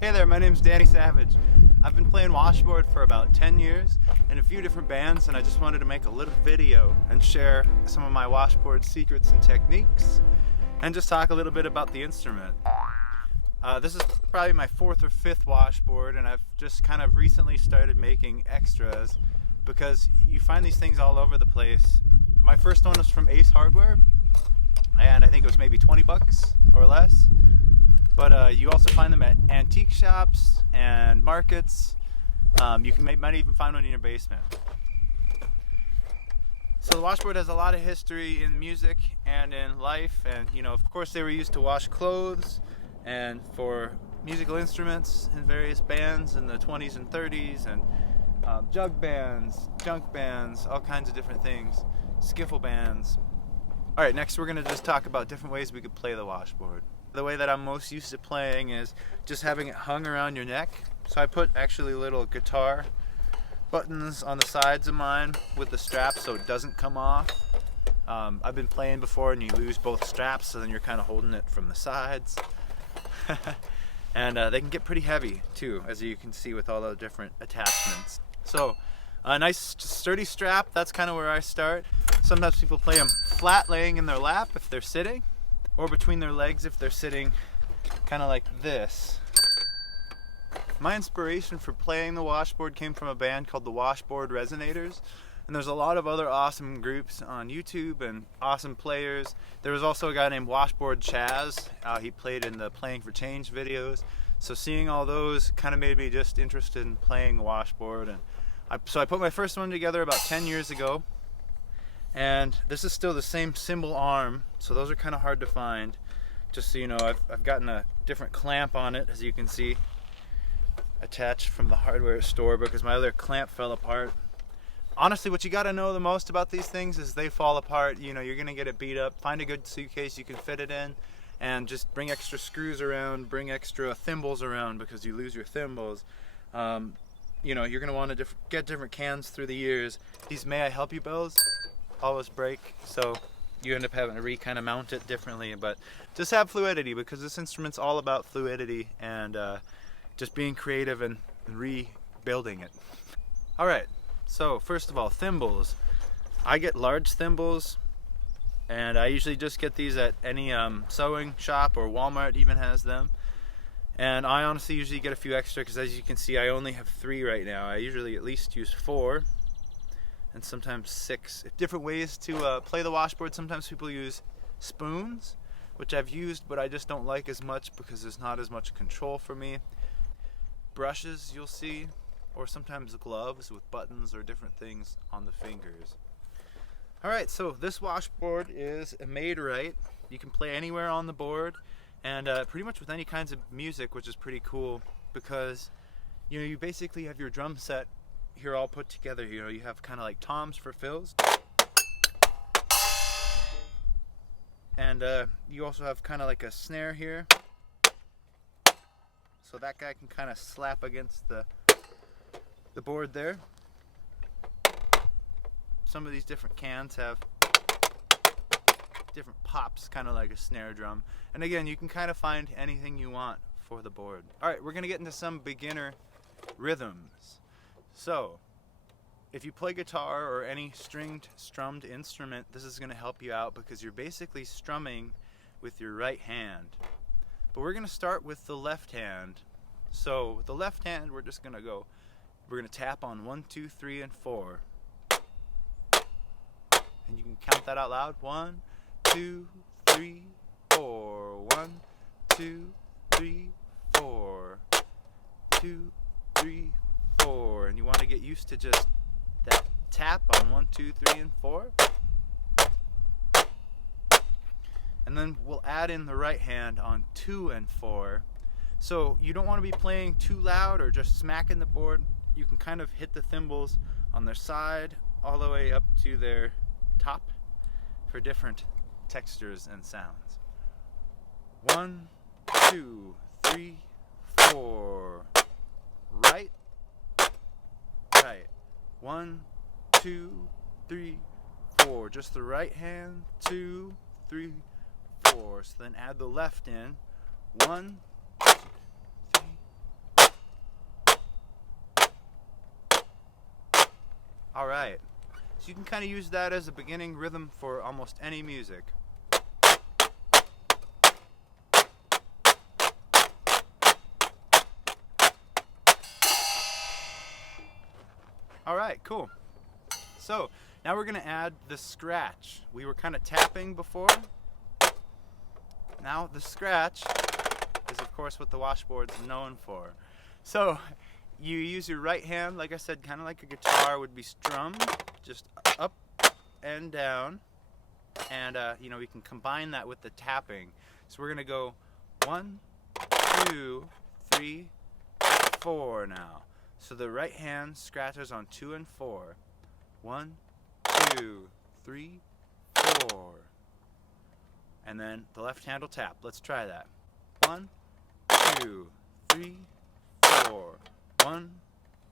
Hey there, my name's Danny Savage. I've been playing washboard for about 10 years in a few different bands, and I just wanted to make a little video and share some of my washboard secrets and techniques and just talk a little bit about the instrument. This is probably my fourth or fifth washboard, and I've just kind of recently started making extras because you find these things all over the place. My first one was from Ace Hardware, and I think it was maybe 20 bucks or less. But you also find them at antique shops and markets. You might even find one in your basement. So the washboard has a lot of history in music and in life, and of course they were used to wash clothes and for musical instruments in various bands in the 20s and 30s, and jug bands, junk bands, all kinds of different things, skiffle bands. Alright, next we're going to just talk about different ways we could play the washboard. The way that I'm most used to playing is just having it hung around your neck. So I put actually little guitar buttons on the sides of mine with the strap so it doesn't come off. I've been playing before and you lose both straps, so then you're kind of holding it from the sides. And they can get pretty heavy too, as you can see with all the different attachments. So a nice sturdy strap, that's kind of where I start. Sometimes people play them flat laying in their lap if they're sitting, or between their legs if they're sitting kind of like this. My inspiration for playing the washboard came from a band called the Washboard Resonators, and there's a lot of other awesome groups on YouTube and awesome players. There was also a guy named Washboard Chaz. He played in the Playing for Change videos, so seeing all those kind of made me just interested in playing washboard. And so I put my first one together about 10 years ago. And this is still the same cymbal arm, so those are kind of hard to find. Just so you know, I've gotten a different clamp on it, as you can see, attached from the hardware store because my other clamp fell apart. Honestly, what you got to know the most about these things is they fall apart. You're going to get it beat up. Find a good suitcase you can fit it in, and just bring extra screws around, bring extra thimbles around because you lose your thimbles. You're going to want to get different cans through the years. These May I Help You bells always break, so you end up having to kind of mount it differently, but just have fluidity because this instrument's all about fluidity and just being creative and rebuilding it. Alright, so first of all, thimbles. I get large thimbles, and I usually just get these at any sewing shop, or Walmart even has them. And I honestly usually get a few extra because, as you can see, I only have 3 right now. I usually at least use 4. And sometimes 6. Different ways to play the washboard. Sometimes people use spoons, which I've used, but I just don't like as much because there's not as much control for me. Brushes you'll see, or sometimes gloves with buttons or different things on the fingers. Alright, so this washboard is made right. You can play anywhere on the board, and pretty much with any kinds of music, which is pretty cool because you basically have your drum set here all put together. You have kind of like toms for fills, and you also have kind of like a snare here, so that guy can kind of slap against the board there. Some of these different cans have different pops, kind of like a snare drum, and again, you can kind of find anything you want for the board. Alright, we're gonna get into some beginner rhythms. So, if you play guitar or any strummed instrument, this is going to help you out because you're basically strumming with your right hand. But we're going to start with the left hand. So, with the left hand, we're going to tap on 1, 2, 3, and 4. And you can count that out loud. 1, 2, 3, 4. 1, 2, 3, 4. 2, 3, 4, and you want to get used to just that tap on 1, 2, 3, and 4. And then we'll add in the right hand on 2 and 4. So you don't want to be playing too loud or just smacking the board. You can kind of hit the thimbles on their side all the way up to their top for different textures and sounds. 1, 2, 3, 4. Right, right. 1, 2, 3, 4. Just the right hand. 2, 3, 4. So then add the left in. 1, 2, 3, Alright, so you can kind of use that as a beginning rhythm for almost any music. Alright, cool. So, now we're going to add the scratch. We were kind of tapping before. Now the scratch is of course what the washboard's known for. So, you use your right hand, like I said, kind of like a guitar would be strummed, just up and down. And, you know, we can combine that with the tapping. So we're going to go 1, 2, 3, 4 now. So the right hand scratches on 2 and 4. 1, 2, 3, 4. And then the left hand will tap. Let's try that. 1, 2, 3, 4. 1,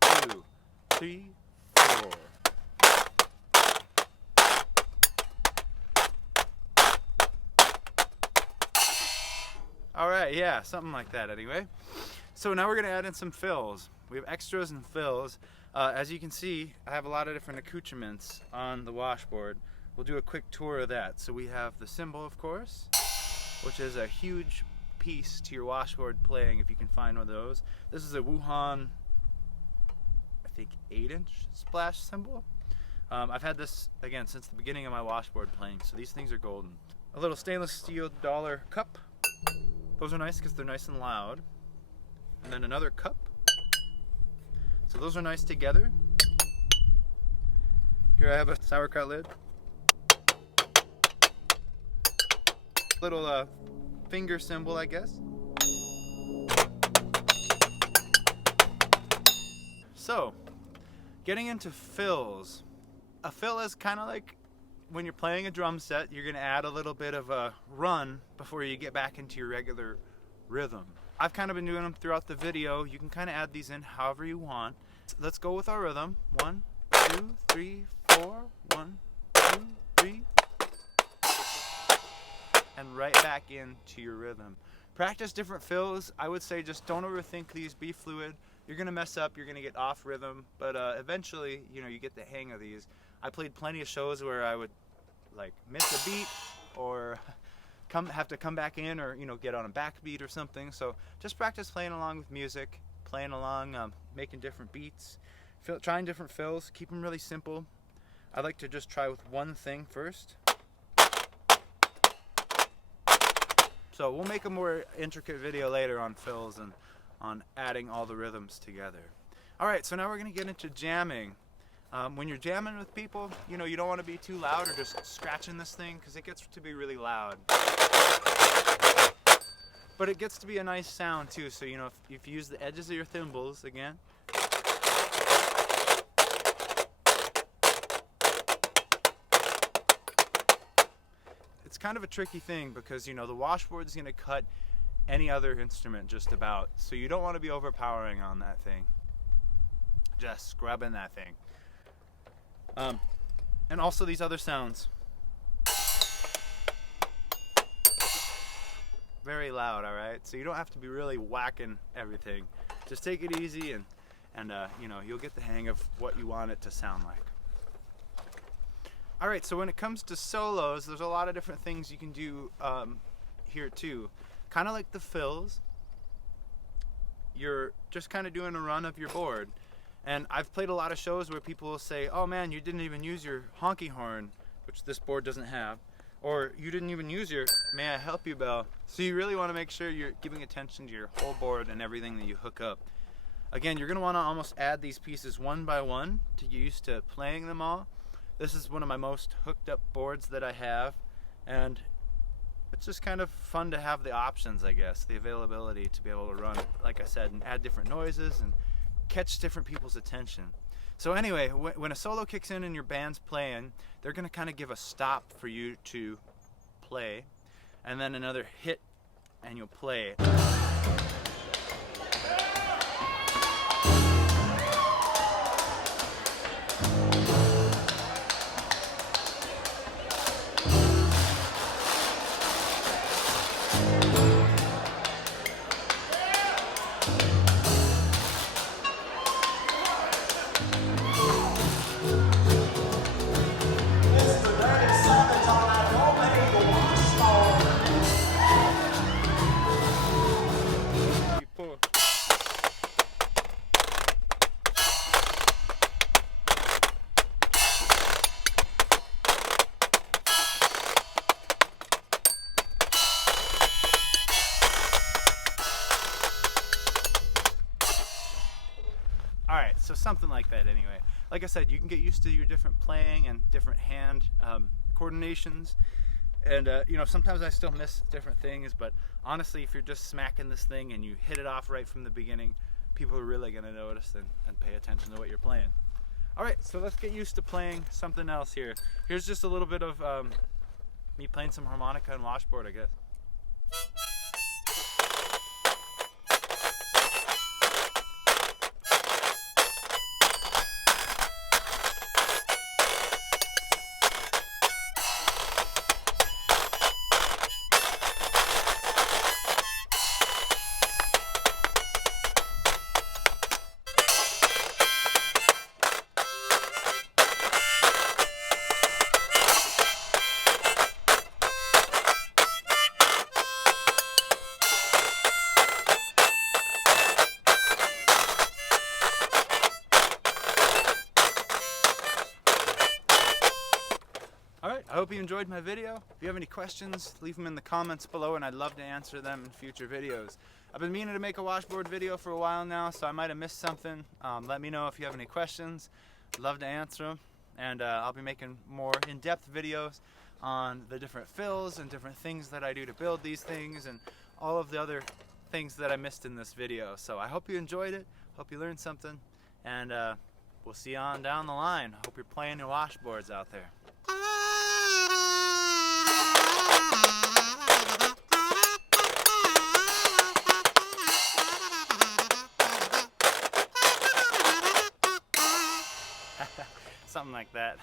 2, 3, 4. Alright, yeah, something like that anyway. So now we're going to add in some fills. We have extras and fills. As you can see, I have a lot of different accoutrements on the washboard. We'll do a quick tour of that. So we have the cymbal, of course, which is a huge piece to your washboard playing if you can find one of those. This is a Wuhan, I think 8-inch splash cymbal. I've had this, again, since the beginning of my washboard playing, so these things are golden. A little stainless steel dollar cup. Those are nice because they're nice and loud. And then another cup. So those are nice together. Here I have a sauerkraut lid. Little finger cymbal, I guess. So, getting into fills. A fill is kind of like when you're playing a drum set, you're going to add a little bit of a run before you get back into your regular rhythm. I've kind of been doing them throughout the video. You can kind of add these in however you want. Let's go with our rhythm. 1, 2, 3, 4. 1, 2, 3. And right back into your rhythm. Practice different fills. I would say just don't overthink these. Be fluid. You're going to mess up. You're going to get off rhythm. But eventually, you know, you get the hang of these. I played plenty of shows where I would like miss a beat or have to come back in, or you know, get on a backbeat or something. So just practice playing along with music, playing along, making different beats, trying different fills. Keep them really simple. I like to just try with one thing first. So we'll make a more intricate video later on fills and on adding all the rhythms together. Alright, so now we're going to get into jamming. When you're jamming with people, you know, you don't want to be too loud or just scratching this thing because it gets to be really loud. But it gets to be a nice sound too, so you know, if you use the edges of your thimbles again. It's kind of a tricky thing because, you know, the washboard is going to cut any other instrument just about. So you don't want to be overpowering on that thing. Just scrubbing that thing. And also these other sounds. Very loud, alright? So you don't have to be really whacking everything. Just take it easy and you know, you'll get the hang of what you want it to sound like. Alright, so when it comes to solos, there's a lot of different things you can do here too. Kind of like the fills, you're just kind of doing a run of your board. And I've played a lot of shows where people will say, oh man, you didn't even use your honky horn, which this board doesn't have. Or you didn't even use your may I help you bell. So you really want to make sure you're giving attention to your whole board and everything that you hook up. Again, you're going to want to almost add these pieces one by one to get used to playing them all. This is one of my most hooked up boards that I have, and it's just kind of fun to have the options, I guess, the availability to be able to run, like I said, and add different noises and catch different people's attention. So anyway, when a solo kicks in and your band's playing, they're going to kind of give a stop for you to play, and then another hit and you'll play. So something like that anyway. Like I said, you can get used to your different playing and different hand coordinations. And sometimes I still miss different things, but honestly, if you're just smacking this thing and you hit it off right from the beginning, people are really going to notice and pay attention to what you're playing. Alright, so let's get used to playing something else here. Here's just a little bit of me playing some harmonica and washboard, I guess. Alright, I hope you enjoyed my video. If you have any questions, leave them in the comments below and I'd love to answer them in future videos. I've been meaning to make a washboard video for a while now, so I might have missed something. Let me know if you have any questions. I'd love to answer them. And I'll be making more in-depth videos on the different fills and different things that I do to build these things and all of the other things that I missed in this video. So I hope you enjoyed it, hope you learned something, and we'll see you on down the line. Hope you're playing your washboards out there. Something like that.